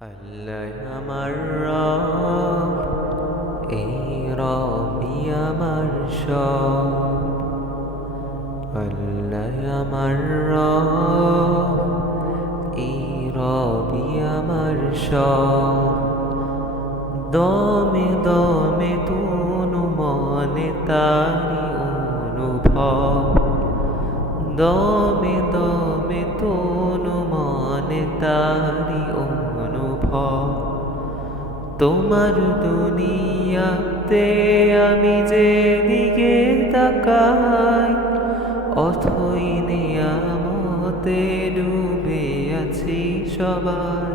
আল্লাহ আমার রব, এই রবি আমার সব। আল্লাহ আমার রব, এই রবি আমার সব। দমে দমে তুনু মনে তারি অনুভব। দমে দমে তুনু মনে তারি অনুভব। তোমার দুনিয়াতে আমি যেদিকে তাকাই, অথই নিয়ামতে ডুবে আছি সবাই।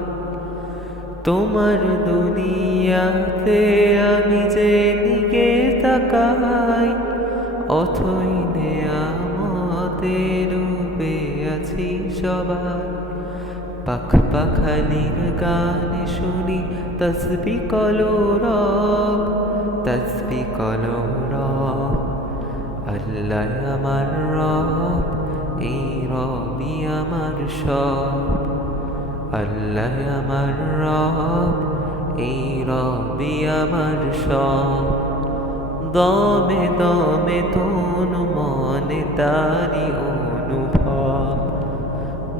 তোমার দুনিয়াতে আমি যেদিকে তাকাই, অথই নিয়ামতে ডুবে আছি সবাই। পাখ পাখালির গান শুনি তসবি কলো রব, তসবি কলো রব। আল্লাহ আমার রব, এই রবি আমার সব। আল্লাহ আমার রব, এই রবি আমার সব। দমে দমে তুনু মনে তারি অনুভব।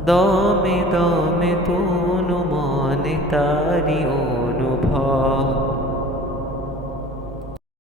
দমে দমে তুনু মনে তারি অনুভব।